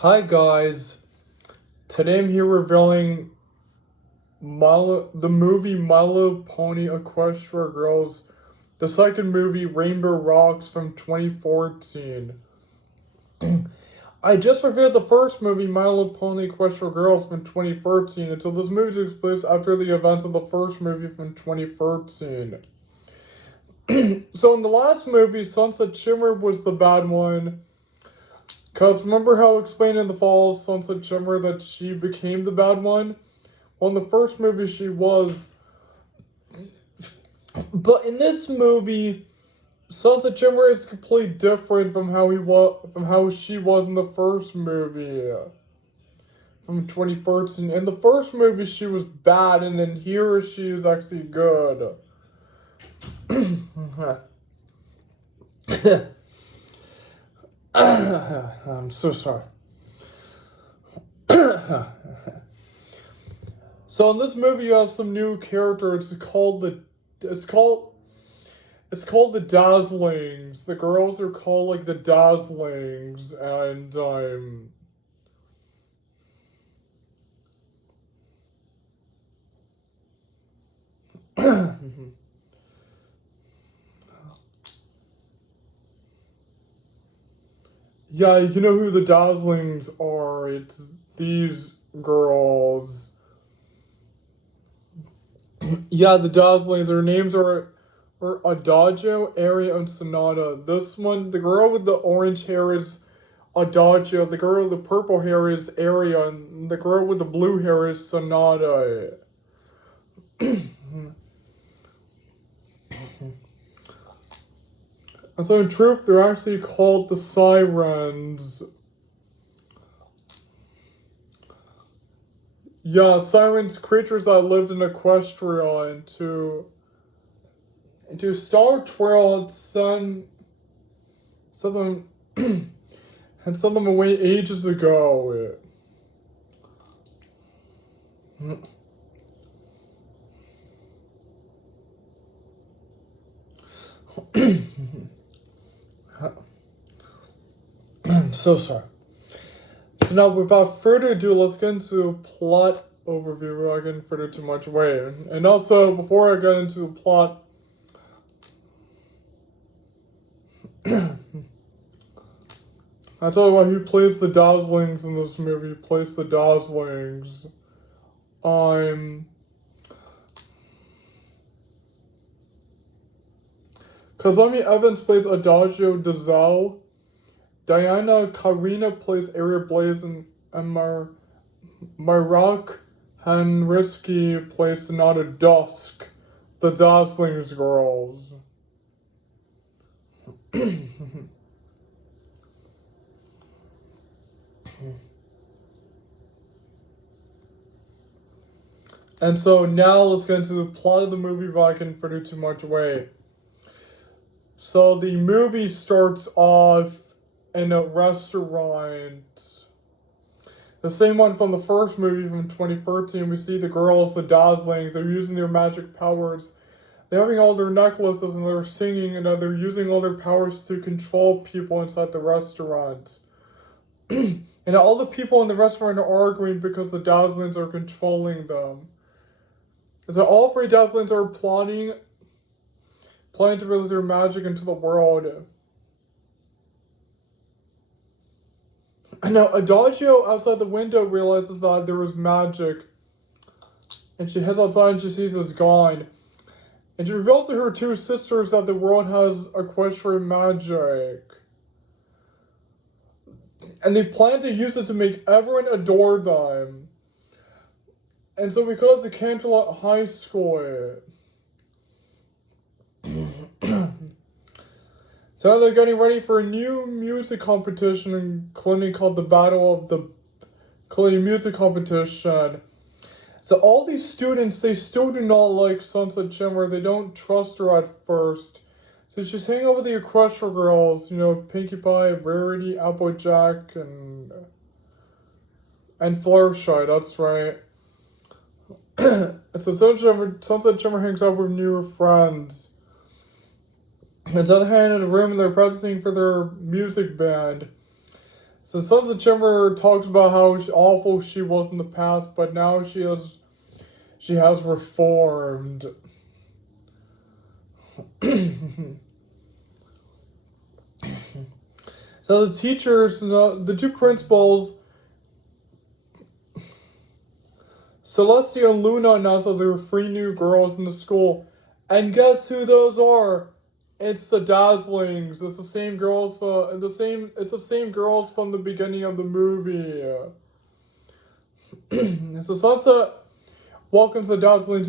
Hi guys, today I'm here revealing the movie My Little Pony Equestria Girls, the second movie Rainbow Rocks from 2014. I just revealed the first movie My Little Pony Equestria Girls from 2013, and so this movie takes place after the events of the first movie from 2013. So in the last movie, Sunset Shimmer was the bad one. Because remember how I explained in the fall of Sunset Shimmer that she became the bad one? Well, in the first movie she was. But in this movie, Sunset Shimmer is completely different from how she was in the first movie. From 2013. In the first movie she was bad, and then here she is actually good. I'm so sorry. So in this movie you have some new characters. It's called the Dazzlings. The girls are called like the Dazzlings, and yeah, you know who the Dazzlings are. It's these girls. Yeah, the Dazzlings. Their names are Adagio, Aria, and Sonata. This one, the girl with the orange hair is Adagio. The girl with the purple hair is Aria, and the girl with the blue hair is Sonata. And so in truth, they're actually called the Sirens. Yeah, sirens, creatures that lived in Equestria, and to Star Trail had sent them had sent them away ages ago. I'm so sorry. So now, without further ado, let's get into plot overview without getting further too much away. And also, before I get into the plot, I'll tell you about who plays the Dazzlings in this movie. Who plays the Dazzlings? Kazami Evans plays Adagio Dazelle. Diana Karina plays Aria Blaze, and Myrak Henrisky plays Sonata Dusk, the Dazzlings girls. And so now let's get into the plot of the movie without getting further too much away. So the movie starts off in a restaurant. The same one from the first movie from 2013. We see the girls, the Dazzlings, they're using their magic powers. They're having all their necklaces and they're singing, and they're using all their powers to control people inside the restaurant. And all the people in the restaurant are arguing because the Dazzlings are controlling them. And so all three Dazzlings are planning to release their magic into the world. And now Adagio outside the window realizes that there is magic. And she heads outside and she sees it's gone. And she reveals to her two sisters that the world has equestrian magic. And they plan to use it to make everyone adore them. And so we go up to Canterlot High School. So they're getting ready for a new music competition in clinic called the Battle of the Clay Music Competition. So all these students, they still do not like Sunset Shimmer. They don't trust her at first. So she's hanging out with the Equestria girls, Pinkie Pie, Rarity, Applejack, and Fluttershy, that's right. And so Sunset Shimmer hangs out with newer friends. On the other hand, in a room, they're practicing for their music band. So Sons of Chimmer talks about how awful she was in the past, but now she has reformed. So the teachers, the two principals, Celestia and Luna, announced that there were 3 new girls in the school. And guess who those are? It's the Dazzlings. It's the same girls from It's the same girls from the beginning of the movie. So Sunset welcomes the Dazzlings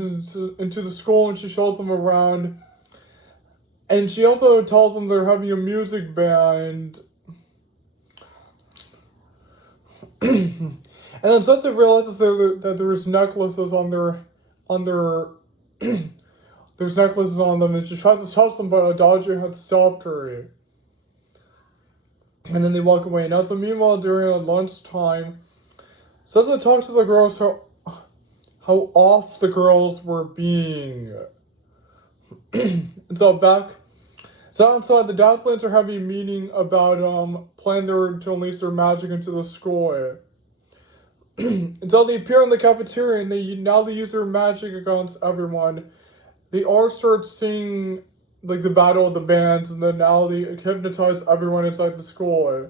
into the school, and she shows them around. And she also tells them they're having a music band. And then Sunset realizes that there's necklaces on their there's necklaces on them, and she tries to touch them, but Adagio had stopped her. And then they walk away. Now, so meanwhile, during lunchtime, Sunset talks to the girls how off the girls were being. And so outside, the Dazzlings are having a meeting about planning to unleash their magic into the school. Until they appear in the cafeteria, and they use their magic against everyone. They all start singing like the battle of the bands, and then now they hypnotize everyone inside the school.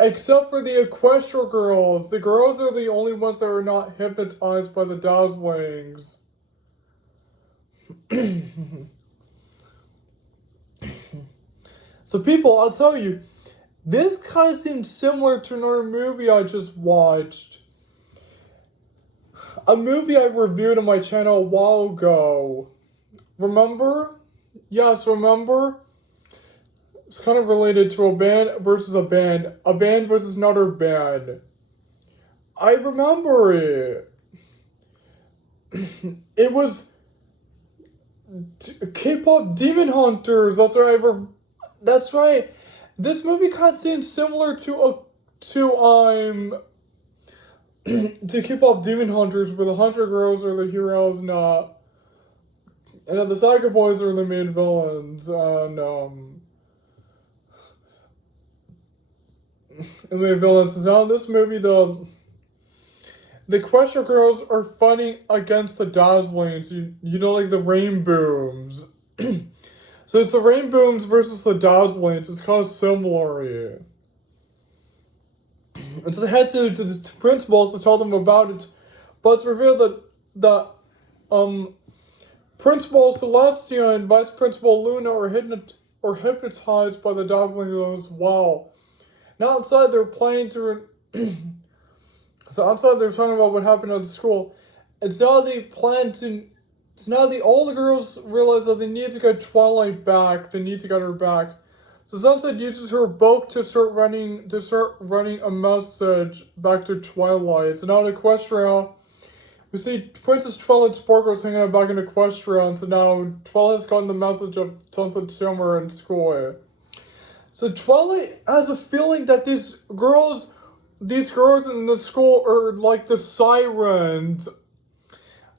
Except for the Equestria girls. The girls are the only ones that are not hypnotized by the Dazzlings. So people, I'll tell you, this kind of seems similar to another movie I just watched. A movie I reviewed on my channel a while ago. Remember? Yes, remember? It's kind of related to a band versus a band versus another band. I remember it. It was K-pop Demon Hunters. That's right. That's right. This movie kind of seems similar to K-pop Demon Hunters, where the Hunter girls are the heroes, and the Saga boys are the main villains, and now in this movie, the Equestria girls are fighting against the Dazzlings. You know, like the Rainbooms. So it's the Rainbooms versus the Dazzlings. It's kind of similar. And so they head to the principals to tell them about it, but it's revealed that Principal Celestia and Vice Principal Luna are hypnotized by the Dazzlings as well. Now outside they're planning to so outside they're talking about what happened at the school. All the girls realize that they need to get Twilight back. They need to get her back. So Sunset uses her book to start running a message back to Twilight. So now in Equestria, we see Princess Twilight Sparkles hanging out back in Equestria, and so now Twilight has gotten the message of Sunset Shimmer in school. So Twilight has a feeling that these girls in the school are like the sirens.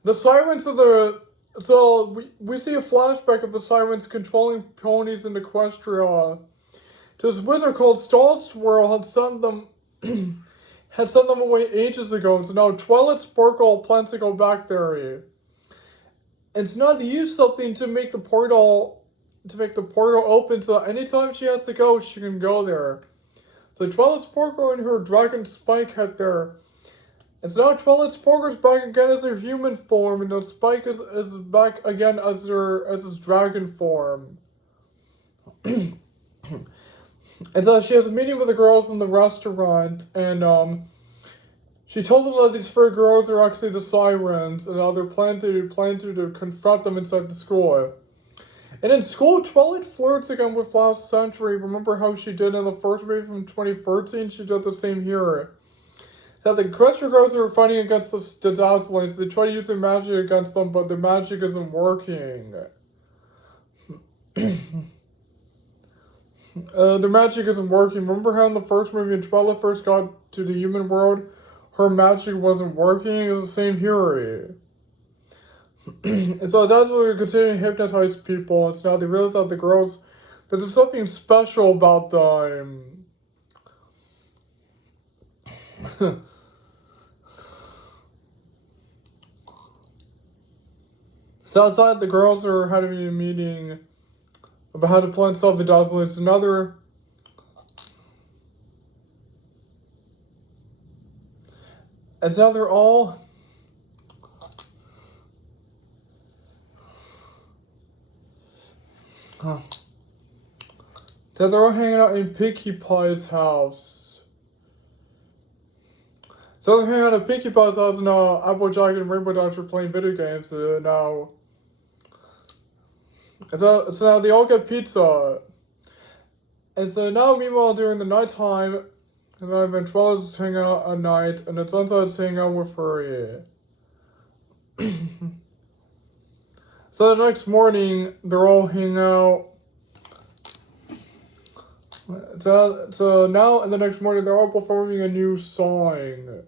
The sirens of the... So we see a flashback of the sirens controlling ponies in Equestria. This wizard called Stall Swirl had sent them away ages ago, and so now Twilight Sparkle plans to go back there. And so now they use something to make the portal open, so that anytime she has to go, she can go there. So Twilight Sparkle and her dragon Spike head there. And so now Twilight Sparkle's back again as her human form, and now Spike is back again as his dragon form. And so she has a meeting with the girls in the restaurant, and she tells them that these 4 girls are actually the sirens, and now they're planning to confront them inside the school. And in school, Twilight flirts again with Last Century. Remember how she did in the first movie from 2013? She did the same here. That the Equestria girls are fighting against the Dazzlings. They try to use their magic against them, but their magic isn't working. Their magic isn't working. Remember how in the first movie, when Twilight first got to the human world, her magic wasn't working? It's the same here. And so that's why they're continuing to hypnotize people, and so now they realize that there's something special about them. So outside, the girls are having a meeting about how to plan solve the dazzling. It's another. It's now they're all. Huh. So they're all hanging out in Pinkie Pie's house. So they're hanging out at Pinkie Pie's house, and Applejack and Rainbow Dash are playing video games now. So now they all get pizza. And so now, meanwhile, during the nighttime, and then Venturella's hanging out at night, and then Sunset's hanging out with Furry. So the next morning, they're all hanging out. So now, in the next morning, they're all performing a new song.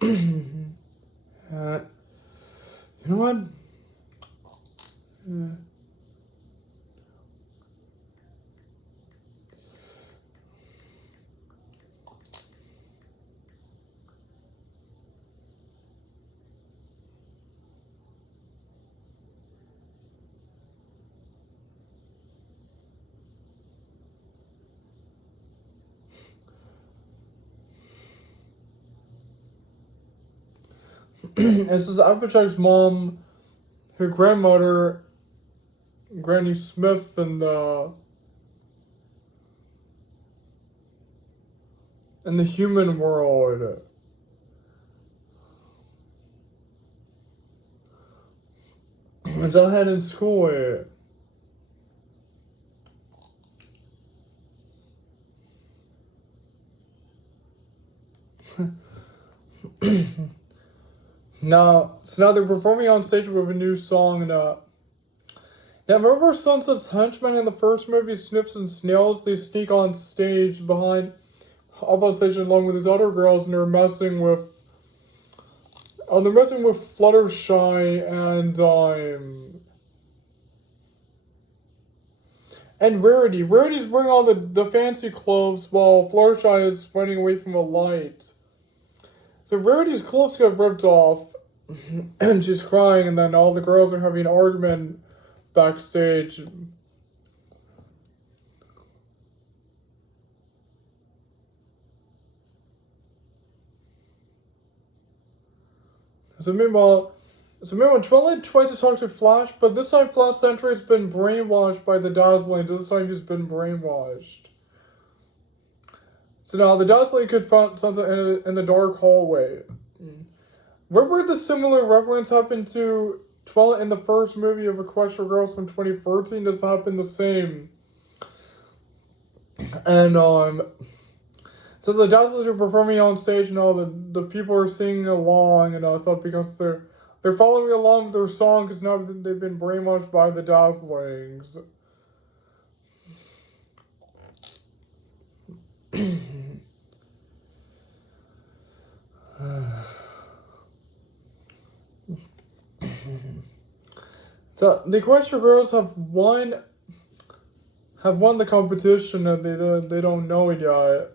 You know what? It's this Applejack's mom, her grandmother, Granny Smith, in the human world. It's all had in school. Now they're performing on stage with a new song. Now, remember Sunset's henchmen in the first movie, Sniffs and Snails? They sneak on stage up on stage along with these other girls, and they're messing with Fluttershy and Rarity. Rarity's wearing all the fancy clothes while Fluttershy is running away from a light. So Rarity's clothes get ripped off, and she's crying, and then all the girls are having an argument backstage. So meanwhile, Twilight tries to talk to Flash, but this time Flash Sentry's been brainwashed by the Dazzling. This time he's been brainwashed. So now the Dazzling confront Sunset in the dark hallway. Remember the similar reference happened to Twilight in the first movie of Equestria Girls from 2013? This happened the same. And so the Dazzlers are performing on stage, and all the people are singing along and stuff because they're following along with their song because now they've been brainwashed by the Dazzlings. So the Equestria Girls have won the competition, and they don't know it yet.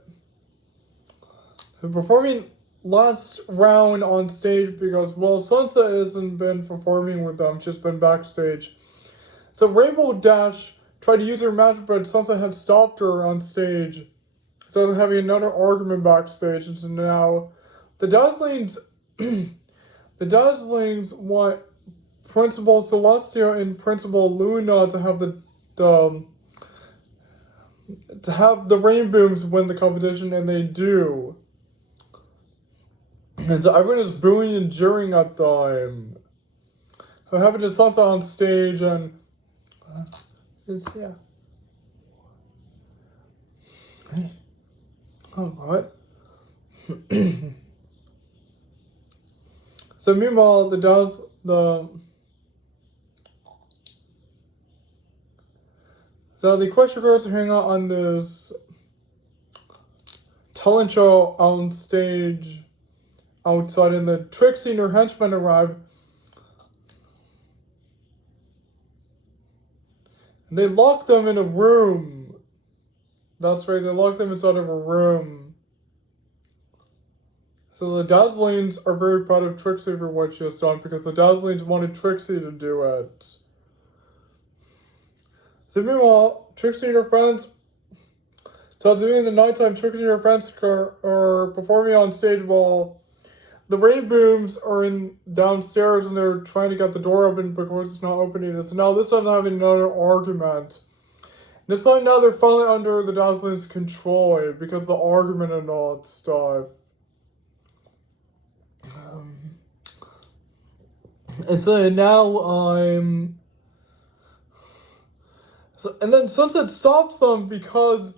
They're performing last round on stage because, well, Sunset hasn't been performing with them, she's been backstage. So Rainbow Dash tried to use her magic, but Sunset had stopped her on stage. So they're having another argument backstage, and so now the Dazzlings want Principal Celestia and Principal Luna to have the Rainbooms win the competition, and they do. And so everyone is booing and jeering at them. having the sunset on stage, and yeah. Oh, what? So meanwhile, the Equestria girls are hanging out on this talent show on stage outside, and the Trixie and her henchmen arrive. And they lock them in a room. That's right, they lock them inside of a room. So the Dazzlings are very proud of Trixie for what she has done, because the Dazzlings wanted Trixie to do it. So meanwhile, Trixie and her friends... So during the nighttime, Trixie and her friends are performing on stage while the rain booms are in downstairs, and they're trying to get the door open because it's not opening. So now this time they're having another argument. And it's like now they're finally under the Dazzlings' control because the argument and all that stuff. And so now and then Sunset stops them because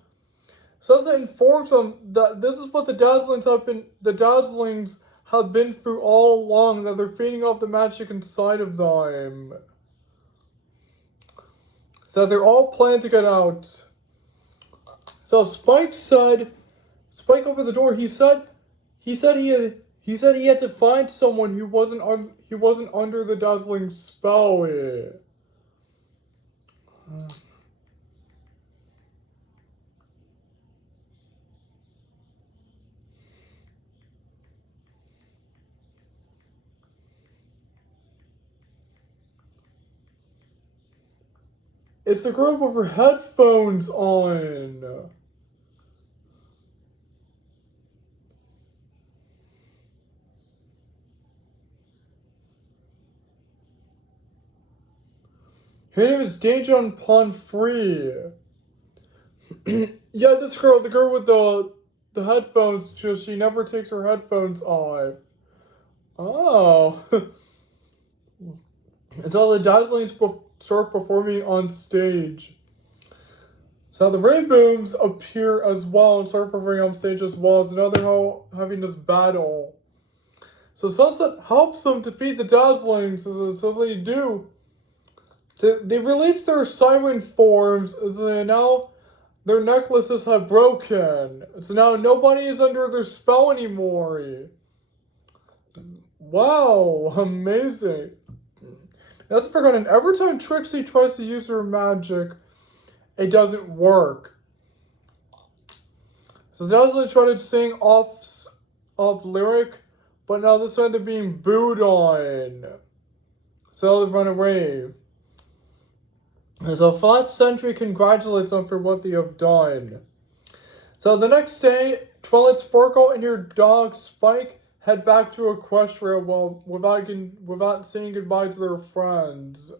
Sunset informs them that this is what the Dazzlings have been through all along, that they're feeding off the magic inside of them. So they're all planning to get out. So Spike opened the door. He said he had to find someone who wasn't under the Dazzling spell. It's the girl with her headphones on. Her name is Danger Pond Free. Yeah, this girl, the girl with the headphones, she never takes her headphones off. Oh. And so the Dazzlings start performing on stage. So the rain booms appear as well and start performing on stage as well. So now they're all having this battle. So Sunset helps them defeat the Dazzlings. So they do. They release their siren forms. So now their necklaces have broken. So now nobody is under their spell anymore. Wow, amazing. That's forgotten. Every time Trixie tries to use her magic, it doesn't work. So Dazzling tried to sing off lyric, but now this time they're being booed on. So they run away. And so 5th Century congratulates them for what they have done. So the next day, Twilight Sparkle and her dog Spike head back to Equestria without saying goodbye to their friends.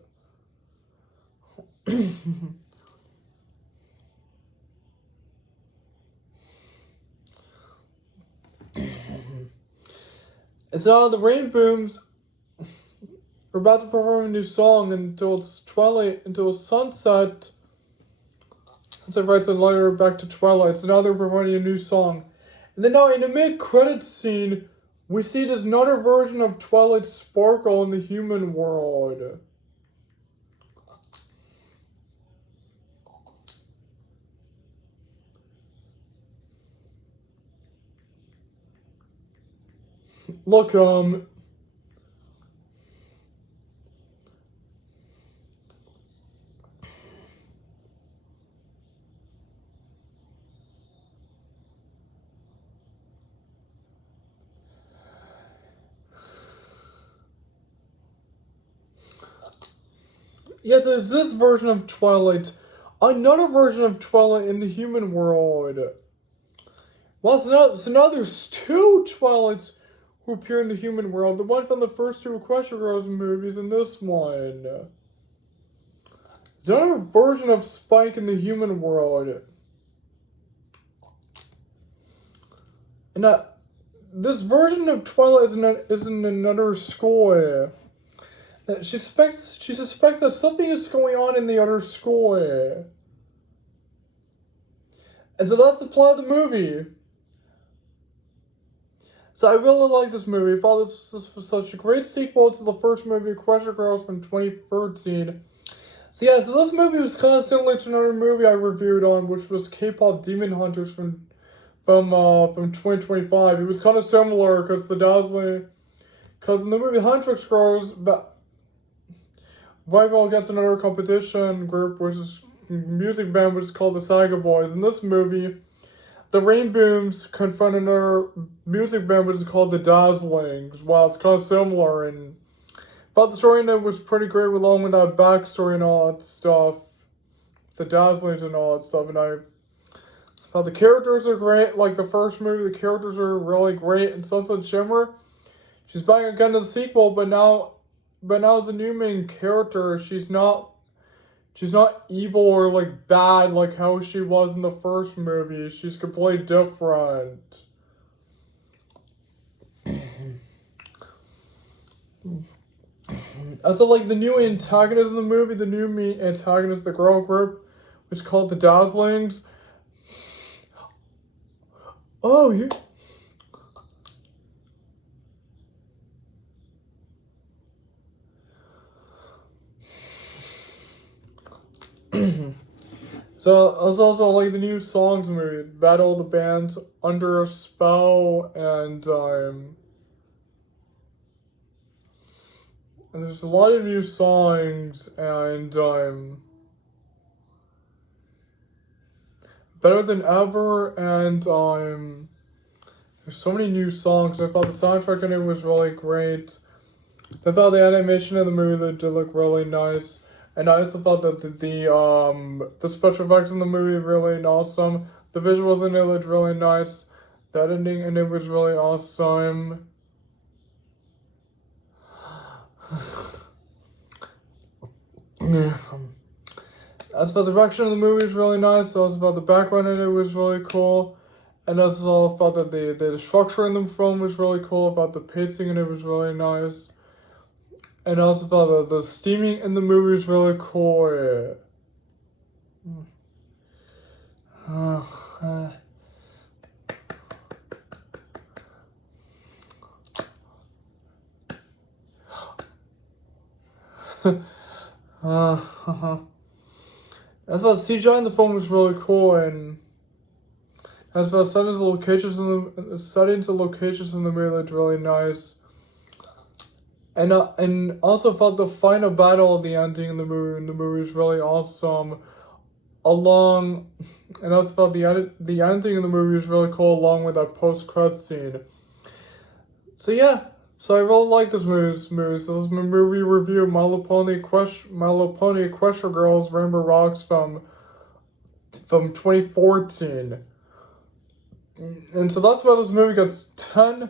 And so the rain booms are about to perform a new song until sunset. Sunset writes a letter back to Twilight. So now they're performing a new song. And then now in the mid-credits scene, we see this another version of Twilight Sparkle in the human world. Look, yes, it's this version of Twilight. Another version of Twilight in the human world. Well, so now there's 2 Twilights who appear in the human world. The one from the first 2 Equestria Girls movies and this one. There's another version of Spike in the human world. And this version of Twilight is in another school. She suspects that something is going on in the other school. And so that's the plot of the movie. So I really like this movie. I thought this was such a great sequel to the first movie, Equestria Girls from 2013. So yeah, so this movie was kind of similar to another movie I reviewed on, which was K-pop Demon Hunters from 2025. It was kind of similar because in the movie Huntrix Girls rival against another competition group, which is music band, which is called the Saga Boys. In this movie, the Rainbooms confront another music band, which is called the Dazzlings. Wow, it's kind of similar, and I thought the story in it was pretty great, along with that backstory and all that stuff, the Dazzlings and all that stuff. And I thought the characters are great. Like the first movie, the characters are really great. And Sunset Shimmer, she's back again in the sequel, but now as a new main character, she's not evil or like bad like how she was in the first movie. She's completely different. Also, like the new antagonist in the movie, the new main antagonist, the girl group, which is called the Dazzlings. Oh, you. So it was also like the new songs movie, Battle of the Bands, Under a Spell, and there's a lot of new songs, and Better Than Ever, and there's so many new songs. I thought the soundtrack in it was really great. I thought the animation in the movie did look really nice. And I also thought that the special effects in the movie were really awesome. The visuals in it looked really nice. The editing in it was really awesome. As for the direction of the movie was really nice. Also thought the background in it was really cool. And also thought that the structure in the film was really cool. I thought the pacing in it was really nice. And I also thought that the steaming in the movie was really cool. As well as CGI in the film was really cool, and as well as settings and locations in the movie looked really nice. And also felt the final battle at the ending in the movie was really awesome. And also felt the ending in the movie was really cool, along with that post-credit scene. So yeah, so I really like this movie. So this is my movie review of My Little Pony Equestria Girls Rainbow Rocks from 2014. And so that's why this movie gets 10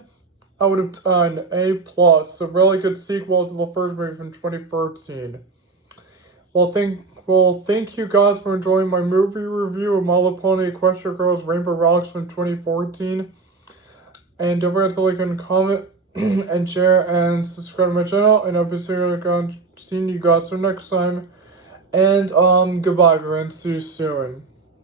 out of 10, A+. A really good sequel to the first movie from 2013. Well, thank you guys for enjoying my movie review of My Little Pony Equestria Girls Rainbow Rocks from 2014. And don't forget to like and comment and share and subscribe to my channel. And I'll be seeing you guys next time. And goodbye everyone. See you soon.